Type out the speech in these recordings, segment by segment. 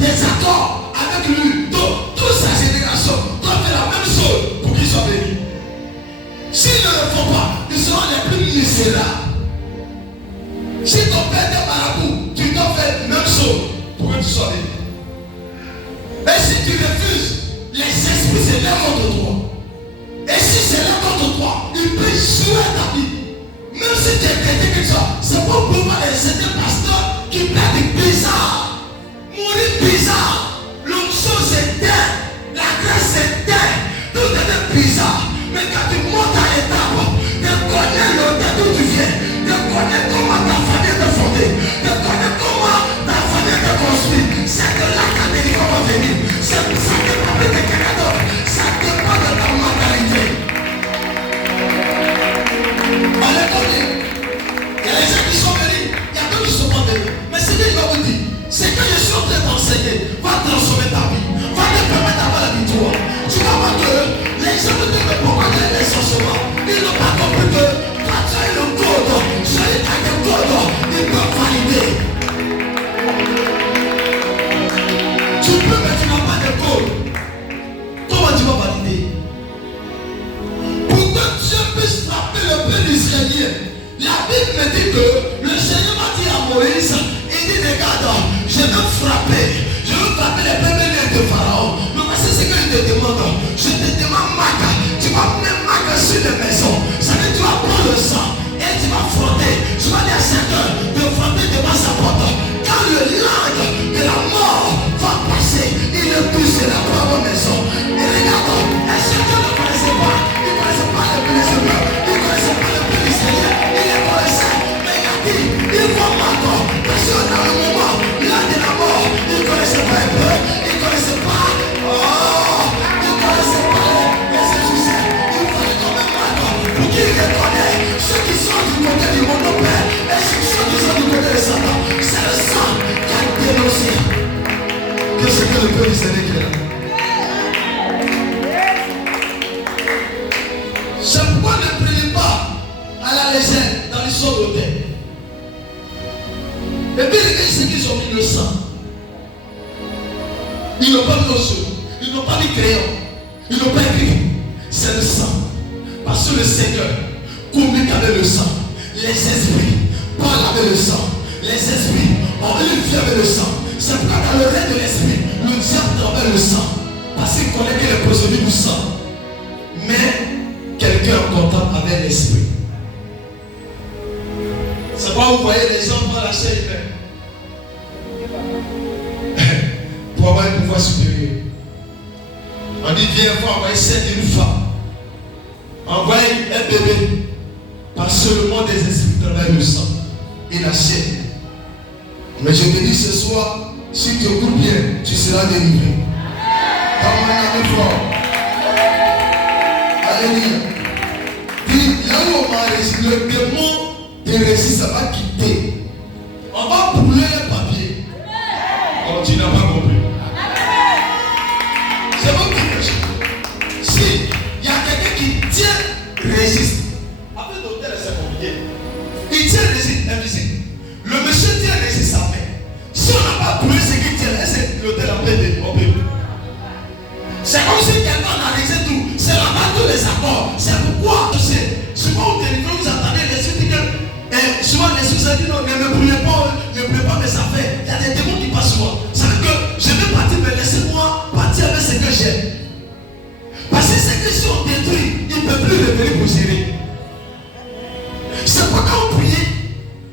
des accords avec lui. Donc, toute sa génération doit faire la même chose pour qu'il soit béni. S'ils ne le font pas, ils seront les plus misérables. Si ton père est marabout, tu dois faire la même chose pour que tu sois béni. Et si tu refuses, les esprits se lèvent contre toi. Et si c'est là contre toi, ils peuvent jouer ta vie. Même si tu es chrétien que ça, c'est pour pouvoir les certains pasteurs qui perdent bizarre. Mourir bizarre. L'onction s'éteint. La grâce s'éteint. Tout est bizarre. Mais quand tu montes à l'étape, tu connais l'hôtel d'où tu viens. Tu connais comment ta famille est fondée. Tu connais comment ta famille est construite. C'est de là qu'un béni va venir. Ça dépend de tes créateurs. Ça dépend de ta mentalité. On les connaît. Il y a les gens qui sont venus. Il y a d'autres qui sont pas venus. Mais c'est ce qu'il va vous dire. C'est que je suis en train d'enseigner. Va transformer ta vie. Va te permettre d'avoir la victoire. Tu vas voir que les gens ne te mettent pas de l'essentiellement. Ils n'ont pas compris que quand tu as le code, celui qui a le code, ils peuvent valider. Tu peux, mais tu n'as pas de code. Comment tu vas valider? Pour que Dieu puisse frapper le peuple israélien, la Bible me dit que le Seigneur m'a dit à Moïse, il dit regarde, je veux frapper les peuples de Pharaon. Mais voici ce que je te demande. Je te demande Mac, tu vas mettre Mac sur les maisons. Ça veut dire tu vas prendre le sang et tu vas frotter. Tu vas dire à chacun de frotter devant sa porte. Quand le langue de la mort va passer, il ne touchera pas vos maisons. Et regarde, et chacun ne connaissait pas. Il ne connaissait pas le peuple israélien. Il ne connaissait pas le peuple israélien. Il les connaissait. Mais il a dit, il faut maintenant. Parce que dans le moment, l'âge de la mort, il ne connaissait pas un peu. Il ne connaissait pas. Oh, il ne connaissait pas les Égyptiens. Il fallait quand même maintenant pour qu'il reconnaisse ceux qui sont du côté du monde de Père et ceux qui sont du côté de Satan. C'est le sang qui a dénoncé. Qu'est-ce que le peuple israélien est là? C'est pourquoi ne prenez pas à la légère dans l'histoire de l'autel. Et puis les ceux qui ont mis le sang, ils n'ont pas mis au chaud, ils n'ont pas mis crayon, ils n'ont pas écrit. C'est le sang. Parce que le Seigneur communique avec le sang. Les esprits parlent avec le sang. Les esprits ont une vie avec le sang. C'est pourquoi dans le règne de l'esprit, le diable travaille le sang. Parce qu'il connaît que les procédures du sang. Mais quelqu'un content avec l'esprit. C'est pourquoi vous voyez les gens par la chair humaine. Pour avoir un pouvoir supérieur. On dit viens, il faut envoyer 5000 femmes. Envoyer un bébé. Parce que le monde des esprits travaille le sang et la chair. Mais je te dis ce soir, si tu écoutes bien, tu seras délivré. Dans mon ami fort. Alléluia. Puis là où on m'a réussi, le démon de réussite, ça va quitter. On va brûler le papier. Oh, tu n'as pas compris. C'est bon quelque chose. Si il y a quelqu'un qui tient, résiste. Après l'hôtel, c'est compliqué. Il tient, résiste, invisible. Le monsieur tient, résiste sa main. Si on n'a pas brûlé ce qui tient, c'est l'hôtel en paix de l'hôtel. C'est comme si quelqu'un analysait tout. C'est là-bas tous les accords. C'est pourquoi, souvent au téléphone, vous entendez les gens dire que souvent les gens disent non, ne me brûlez pas mes affaires. Il y a des démons qui passent souvent. Ça veut dire que je vais partir, mais laissez-moi partir avec ce que j'ai. Parce que ceux qui sont détruits, ils ne peuvent plus revenir pour gérer. C'est pas quand on prie,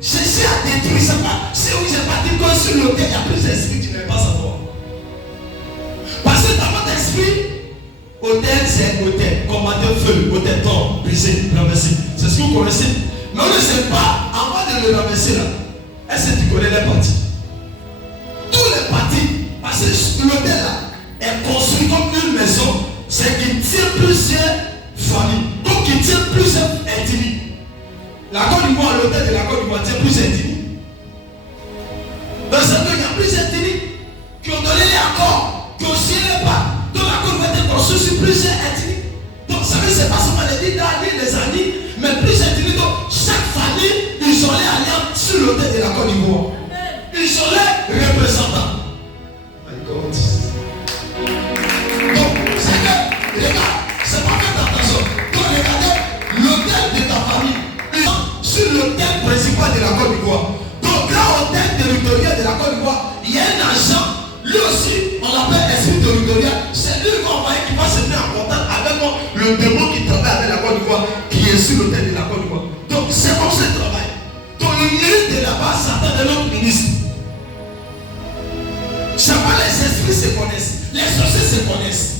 Jésus a détruit ça. Si vous êtes parti comme sur l'autel, il y a plus d'esprits qui ne veulent pas savoir. Parce que dans votre esprit, autel c'est autel, combattre feu, autel temps, briser, renverser. C'est ce que vous connaissez. Mais on ne sait pas, avant de le renverser là, est-ce que tu connais les parties? Tous les parties, parce que l'autel là est construit comme une maison, c'est qui tient plusieurs familles, donc qui tient plusieurs individus. La Côte d'Ivoire, l'hôtel de la Côte d'Ivoire tient plusieurs individus. Dans ce cas, il y a plusieurs individus qui ont donné les accords, qui ont signé les pas. Donc la Côte d'Ivoire est construite sur plusieurs individus. Donc ça veut dire c'est pas seulement les 10 derniers, les amis, mais plusieurs individus. Donc chaque famille, ils ont les alliances sur l'hôtel de la Côte d'Ivoire. Ils sont les représentants. Lui aussi, on l'appelle esprit territorial. C'est lui qui va se mettre en contact avec le démon qui travaille avec la Côte d'Ivoire, qui est sur l'autel de la Côte d'Ivoire. Donc c'est comme ça qu'il travaille. Donc le ministre de là-bas, Satan de notre ministre. C'est pas les esprits se connaissent, les sorciers se connaissent.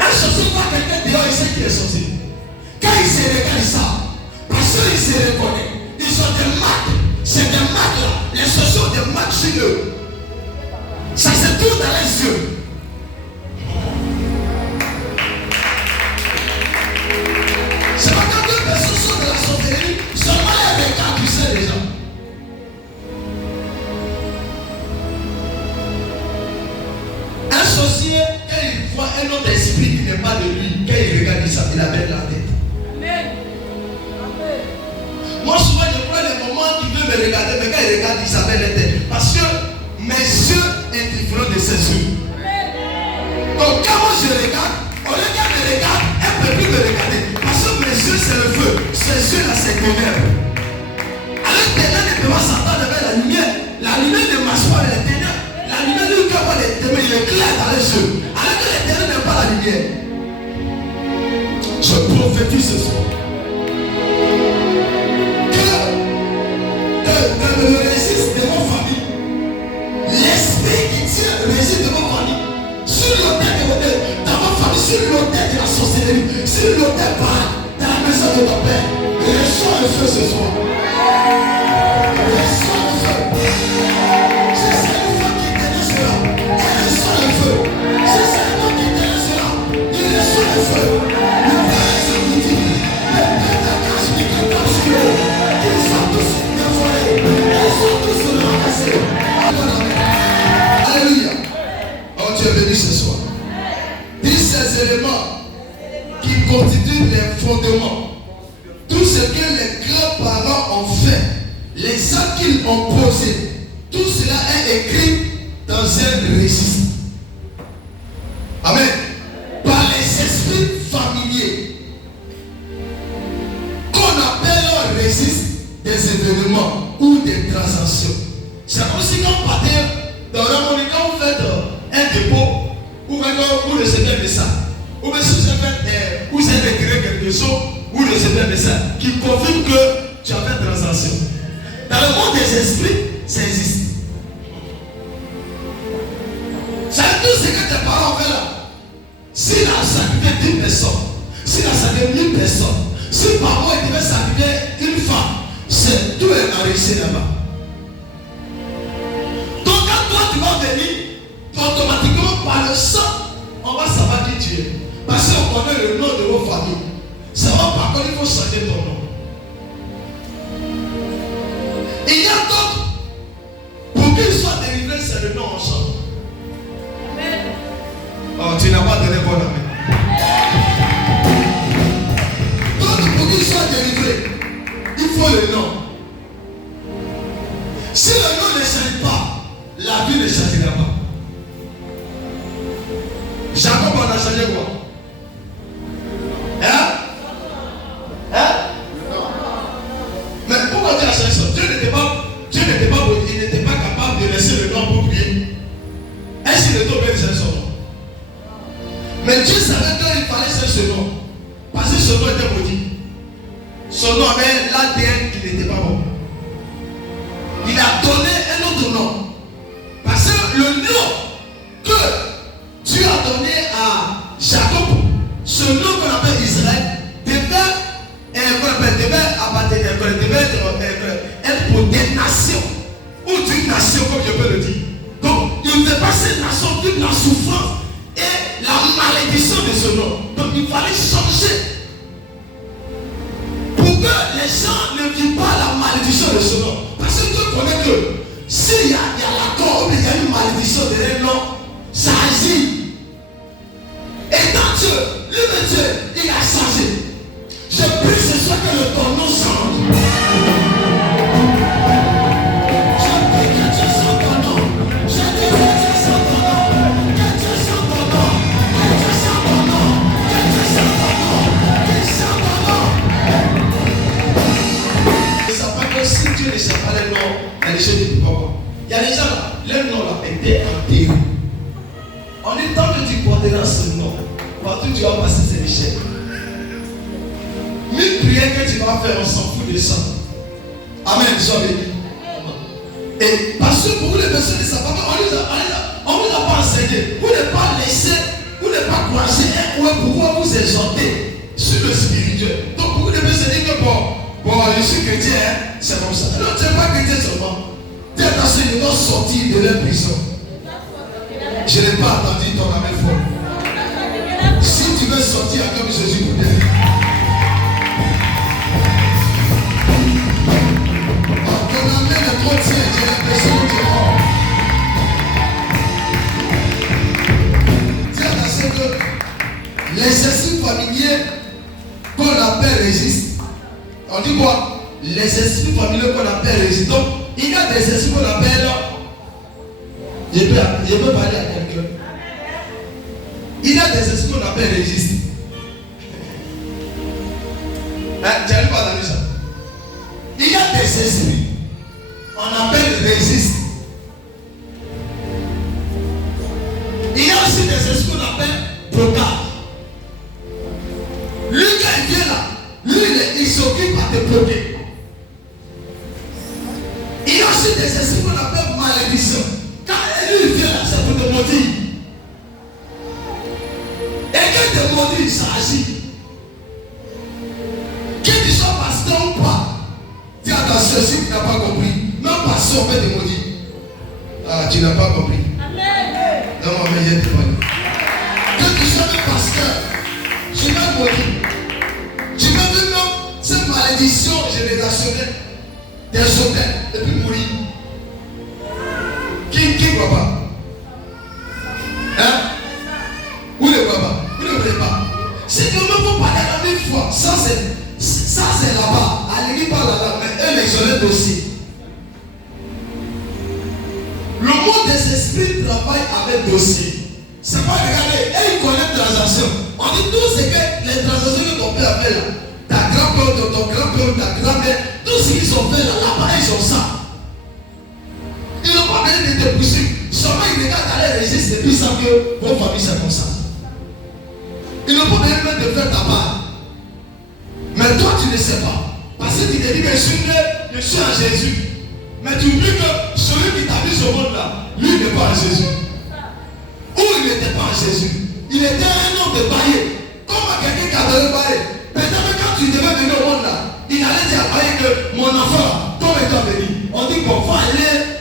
Un sorcier voit quelqu'un dehors, il sait qu'il est sorcier. Quand il se regarde, il sort. Parce qu'il se reconnaît. Ils ont des marques. C'est des marques là. Les sorciers ont des marques sur eux. Ça se trouve dans les yeux. C'est pas quand deux personnes sont de la sorcellerie, seulement les regards, tu sais déjà. Un sorcier, quand il voit un autre esprit qui n'est pas de lui, quand il regarde ça, il abaisse la tête. Amen. Amen. Moi, souvent, je prends les moments qui veut me regarder, mais quand il regarde, il s'abaisse la tête. Parce que mes yeux sont différents de ses yeux. Donc, quand moi je regarde, au lieu qu'elle me regarde, elle ne peut plus me regarder. Parce que mes yeux, c'est le feu. Ses yeux, là, c'est ténèbres. Alors, les ténèbres ne peuvent pas s'entendre avec la lumière. La lumière ne marche pas avec les ténèbres. La lumière, lui, quand on les ténèbres, il est clair dans les yeux. Alors que les ténèbres n'aiment pas la lumière. Je prophétise ce soir. Que le résiste de vos familles. L'esprit qui tient le résiste de vos familles. Sur l'autel dans votre famille, sur l'autel de la sorcellerie, sur l'autel dans la maison de ton père. Reçois le feu ce soir. Reçois le feu. C'est ça le feu qui tenait cela. Elle reçoit le feu. C'est ça le feu qui tenait cela. Il reçoit le feu. Le feu est sorti. Le feu de cache qui est obscur. Ils sont tous dévorés. Ils sont tous enlacés. Alléluia. Oh, tu es béni ce soir. Dis ces éléments qui constituent les fondements. Tout ce que les grands-parents ont fait, les actes qu'ils ont posés, tout cela est écrit dans un registre. Amen. Par les esprits familiers qu'on appelle un registre des événements ou des transactions. C'est comme si quand partait dans le monde, quand vous faites un dépôt, ou vous recevez un message, ou bien si vous avez retiré quelque chose, vous recevez un message qui confirme que tu as fait une transaction. Dans le monde des esprits, ça existe. C'est tout ce que tes parents ont fait là. S'il a sacrifié 10 personnes, s'il a sacrifié 1000 personnes, si par mois il devait sacrifier une femme, c'est tout est enregistré là-bas. Donc quand toi tu vas venir, automatiquement par le sang, on va savoir qui tu es. Parce qu'on connaît le nom de vos familles. Ça va par contre, il faut changer ton nom. Il y a d'autres, pour qu'il soit délivré, c'est le nom en change. Amen. Oh, tu n'as pas donné bon amen. Donc, pour qu'il soit délivré, il faut le nom. Si le nom ne change pas, la vie ne changera pas. Jacob en a changé quoi? Hein? Hein? Mais pourquoi tu as changé ça? Il n'était pas capable de laisser le nom pour prier. Est-ce qu'il était obligé de changer son nom? Mais Dieu savait qu'il fallait changer ce nom. Parce que ce nom était maudit. Son nom avait l'ADN qui n'était pas bon. Il a donné un autre nom. Parce que le nom que Dieu a donné à Jacob, ce nom qu'on appelle Israël, devait être pour des nations, ou d'une nation, comme je peux le dire. Donc, il ne fait pas cette nation toute la souffrance et la malédiction de ce nom. Donc, il fallait changer. Pour que les gens ne vivent pas la malédiction de ce nom. Parce que tu connais que s'il y a l'accord ou il y a une malédiction de un nom, ça agit. Et dans Dieu, lui Dieu, il a changé. Je prie ce soir que ton nom change. Je prie que Dieu change ton nom. Je dis que Dieu change ton nom. Que Dieu change ton nom. Que Dieu change ton nom. Que Dieu change ton nom. Qu'il change ton nom. Il ne sait pas que si Dieu ne sait pas les noms, il y a des choses qui ne peuvent pas. Il des gens là, leur nom là était enterré. En dit tant que tu porteras ce nom, partout tu vas passer ces échelles. Mille prières que tu vas faire, on s'en fout de ça. Amen, sois béni. Et parce que beaucoup de personnes ne savent pas, on ne vous a pas enseigné. Vous n'êtes pas laissé, vous n'êtes pas coincé pour pouvoir vous exhorter sur le spirituel. Donc beaucoup de personnes disent que bon, je suis chrétien, hein, c'est comme ça. Non, tu n'es pas chrétien seulement. Dis attention, ils vont sortir de leur prison. Je n'ai pas entendu ton amen fort. Si tu veux sortir comme Jésus pour dire. Ton amen est trop tiède, j'ai l'impression que tu es mort. Dis attention que les esprits familiers qu'on appelle résistent. On dit quoi? Les esprits familiaux qu'on appelle résistent. Donc, il y a des esprits qu'on appelle. Je peux parler à quelqu'un. Il y a des esprits qu'on appelle résistent. Tu n'arrives pas dans ça. Il y a des esprits. On appelle résistent. Il y a aussi des esprits qu'on appelle blocage. Lui, quand il vient là, lui, il s'occupe à te bloquer. Il y a aussi des esprits qu'on appelle malédiction. Quand lui vient là, c'est pour te maudire. Et quand il te maudit, ça agit. Que tu sois pasteur ou pas, dis attention si tu n'as pas compris. Même pasteur peut te maudire. Ah, tu n'as pas compris. Amen. Non, mais je te parle. Que tu sois même pasteur, tu vas maudire. Tu peux vivre cette malédiction générationnelle des hôtels et puis mourir. Qui ne voit pas? Hein? Vous ne voyez pas? Vous ne voyez pas? Si tu ne peux pas parler la même fois, ça c'est là-bas. À l'église par là-bas, mais eux les honnêtes aussi. Le monde des esprits travaille avec dossier. C'est pas regarder, et ils connaissent transaction. On dit tout ce que les transactions que ton père a fait là, ta grand-père, ton grand-père, ta grand-mère, tout ce qu'ils ont fait là, là-bas, ils ont ça. Ils n'ont pas besoin de te pousser. Seulement ils regardent à leur registre et puis ils savent que vos familles c'est comme ça. Ils n'ont pas besoin de faire ta part. Mais toi tu ne sais pas. Parce que tu te dis que je suis en Jésus. Mais tu oublies que celui qui t'a mis au monde là, lui n'est pas en Jésus. Ou il n'était pas en Jésus. Il était un homme de bailler. Comme quelqu'un qui a donné bailler. Peut-être que quand tu devais venir au monde là, il allait dire à bailler que mon enfant, comme étant venu, on dit qu'on va aller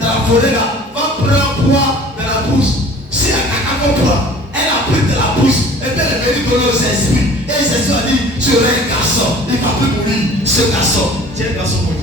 dans la forêt là, va prendre poids de la pousse. Si elle a caca prend, elle a pris de la pousse, et puis elle est venue donner aux esprits. Et les esprits ont dit, tu es un garçon, il ne va plus mourir. Ce garçon, c'est un garçon pour